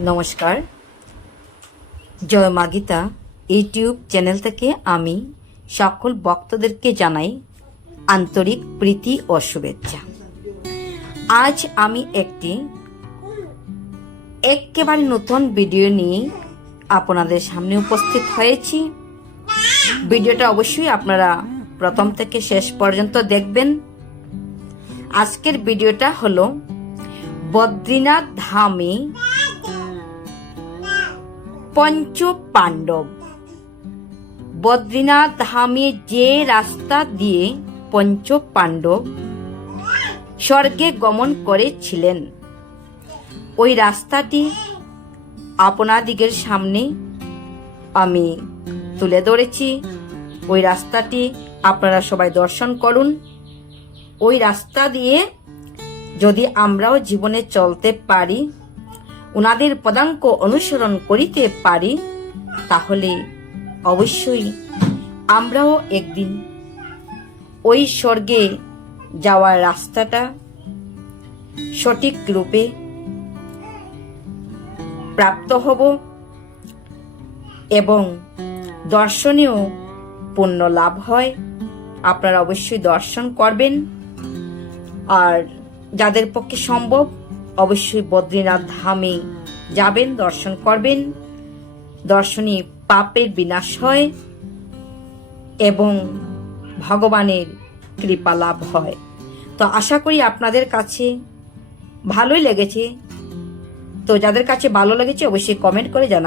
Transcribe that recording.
নমস্কার, জয় মা Gita YouTube channel থেকে আমি সকল ভক্তদেরকে জানাই আন্তরিক প্রীতি ও শুভেচ্ছা। আজ আমি একটি একেবারে নতুন ভিডিও নিয়ে আপনাদের সামনে উপস্থিত হয়েছি। ভিডিওটা অবশ্যই আপনারা প্রথম থেকে শেষ পর্যন্ত দেখবেন। আজকের ভিডিওটা হলো বদ্রীনাথ ধামে পঞ্চ পাণ্ডব। বদ্রীনাথ ধামে যে রাস্তা দিয়ে পঞ্চ পাণ্ডব স্বর্গে গমন করেছিলেন, ওই রাস্তাটি আপনাদিগের সামনে আমি তুলে ধরেছি। ওই রাস্তাটি আপনারা সবাই দর্শন করুন। ওই রাস্তা দিয়ে যদি আমরাও জীবনে চলতে পারি, ওনাদের পদাঙ্ক অনুসরণ করিতে পারি, তাহলে অবশ্যই আমরাও একদিন ওই স্বর্গে যাওয়ার রাস্তাটা সঠিক রূপে প্রাপ্ত হব এবং দর্শনীয় পুণ্য লাভ হয়। আপনারা অবশ্যই দর্শন করবেন, আর যাদের পক্ষে সম্ভব অবশ্যই বদ্রীনাথ ধামে যাবেন, দর্শন করবেন। দর্শনে পাপের বিনাশ হয় এবং ভগবানের কৃপা লাভ হয়। তো আশা করি আপনাদের কাছে ভালোই লেগেছে। তো যাদের কাছে ভালো লেগেছে অবশ্যই কমেন্ট করে জানাবেন।